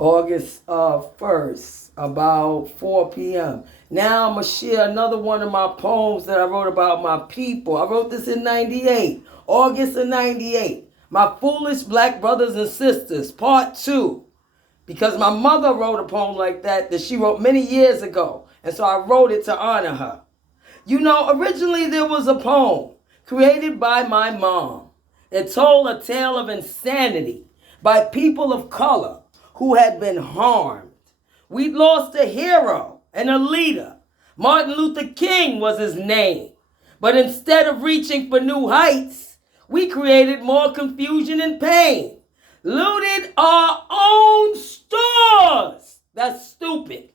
August 1st, about 4 p.m. Now I'm going to share another one of my poems that I wrote about my people. I wrote this in 98, August of 98. My Foolish Black Brothers and Sisters, Part 2. Because my mother wrote a poem like that she wrote many years ago. And so I wrote it to honor her. You know, originally there was a poem created by my mom. It told a tale of insanity by people of color who had been harmed. We'd lost a hero and a leader. Martin Luther King was his name. But instead of reaching for new heights, we created more confusion and pain. Looted our own stores. That's stupid.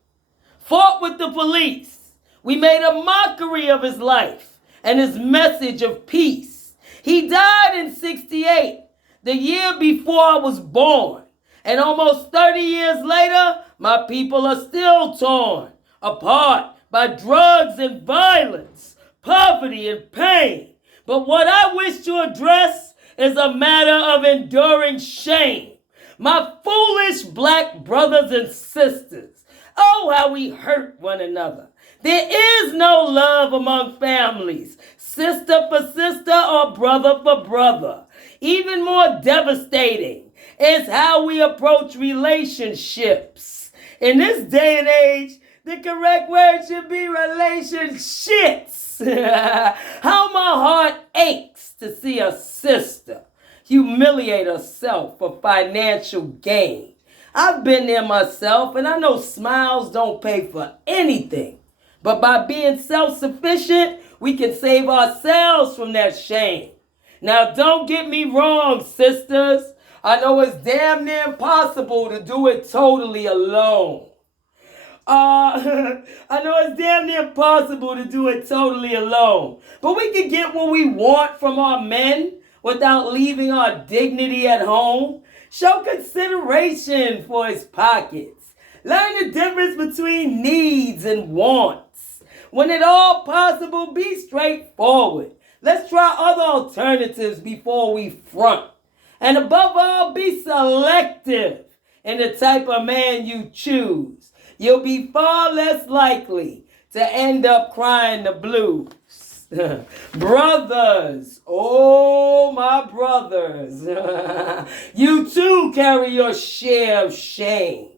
Fought with the police. We made a mockery of his life and his message of peace. He died in 68, the year before I was born. And almost 30 years later, my people are still torn apart by drugs and violence, poverty and pain. But what I wish to address is a matter of enduring shame. My foolish black brothers and sisters, oh, how we hurt one another. There is no love among families, sister for sister or brother for brother. Even more devastating is how we approach relationships. In this day and age, the correct word should be relationships. How my heart aches to see a sister humiliate herself for financial gain. I've been there myself, and I know smiles don't pay for anything. But by being self-sufficient, we can save ourselves from that shame. Now, don't get me wrong, sisters. I know it's damn near impossible to do it totally alone. I know it's damn near impossible to do it totally alone. But we can get what we want from our men without leaving our dignity at home. Show consideration for his pockets. Learn the difference between needs and wants. When at all possible, be straightforward. Let's try other alternatives before we front. And above all, be selective in the type of man you choose. You'll be far less likely to end up crying the blues. Brothers, oh my brothers, you too carry your share of shame.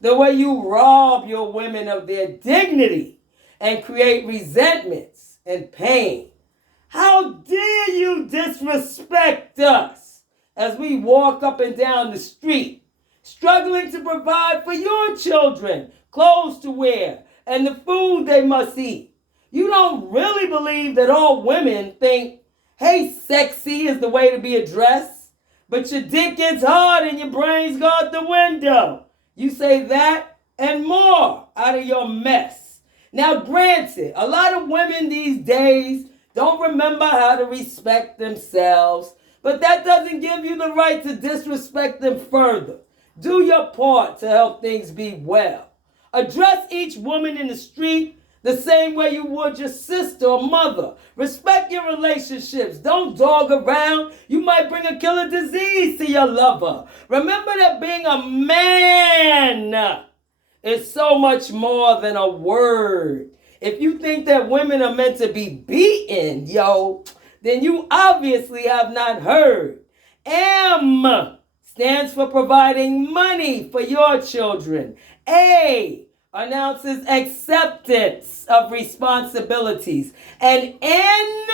The way you rob your women of their dignity and create resentments and pain. How dare you disrespect us as we walk up and down the street, struggling to provide for your children clothes to wear and the food they must eat. You don't really believe that all women think, hey, sexy is the way to be addressed, but your dick gets hard and your brains go out the window. You say that and more out of your mess. Now, granted, a lot of women these days don't remember how to respect themselves, but that doesn't give you the right to disrespect them further. Do your part to help things be well. Address each woman in the street the same way you would your sister or mother. Respect your relationships. Don't dog around. You might bring a killer disease to your lover. Remember that being a man is so much more than a word. If you think that women are meant to be beaten, then you obviously have not heard. M stands for providing money for your children. A announces acceptance of responsibilities. And N,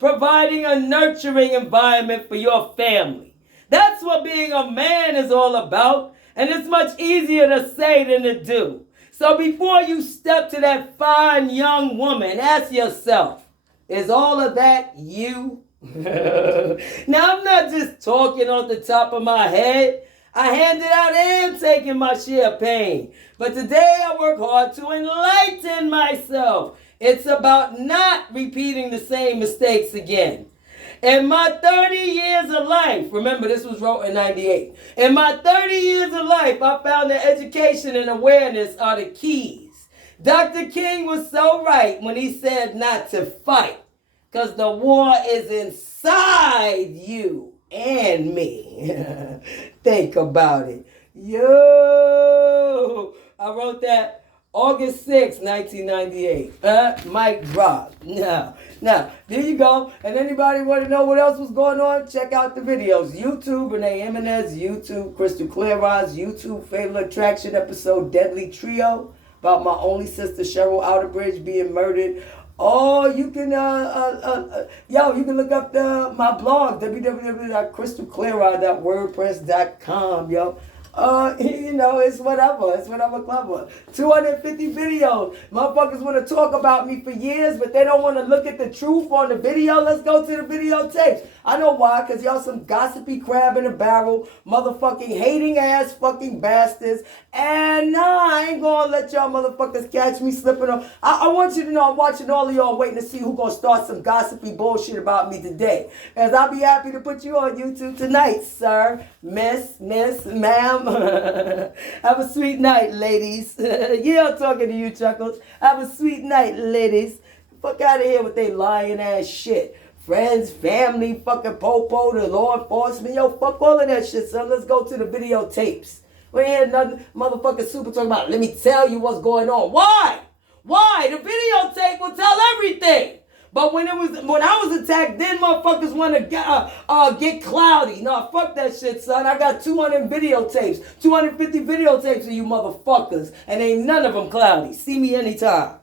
providing a nurturing environment for your family. That's what being a man is all about. And it's much easier to say than to do. So before you step to that fine young woman, ask yourself, is all of that you? Now, I'm not just talking off the top of my head. I handed out and taken my share of pain. But today I work hard to enlighten myself. It's about not repeating the same mistakes again. In my 30 years of life, remember this was wrote in 98. In my 30 years of life, I found that education and awareness are the keys. Dr. King was so right when he said not to fight, because the war is inside you and me. Think about it. Yo, I wrote that August 6, 1998. Mic drop. Now, there you go. And anybody want to know what else was going on? Check out the videos. YouTube, Renee Jimenez. YouTube, Crystal Clear Eyes. YouTube, Fatal Attraction episode, Deadly Trio, about my only sister, Cheryl Outerbridge, being murdered. Oh, you can, you can look up my blog, www.crystalcleareye.wordpress.com, yo. It's whatever. It's whatever clever. 250 videos. Motherfuckers want to talk about me for years, but they don't want to look at the truth on the video. Let's go to the videotapes. I know why, because y'all some gossipy crab in a barrel, motherfucking hating ass fucking bastards. And nah, I ain't gonna let y'all motherfuckers catch me slipping on. I want you to know I'm watching all of y'all waiting to see who gonna start some gossipy bullshit about me today. As I'll be happy to put you on YouTube tonight, sir, miss, ma'am. Have a sweet night, ladies. Yeah, I'm talking to you, Chuckles. Have a sweet night, ladies. Fuck out of here with they lying ass shit. Friends, family, fucking popo, the law enforcement. Yo, fuck all of that shit, son. Let's go to the videotapes. We ain't another motherfucking super talking about, let me tell you what's going on. Why? The videotape will tell everything. But when I was attacked, then motherfuckers want to get cloudy. No, fuck that shit, son. I got 200 videotapes, 250 videotapes of you motherfuckers, and ain't none of them cloudy. See me anytime.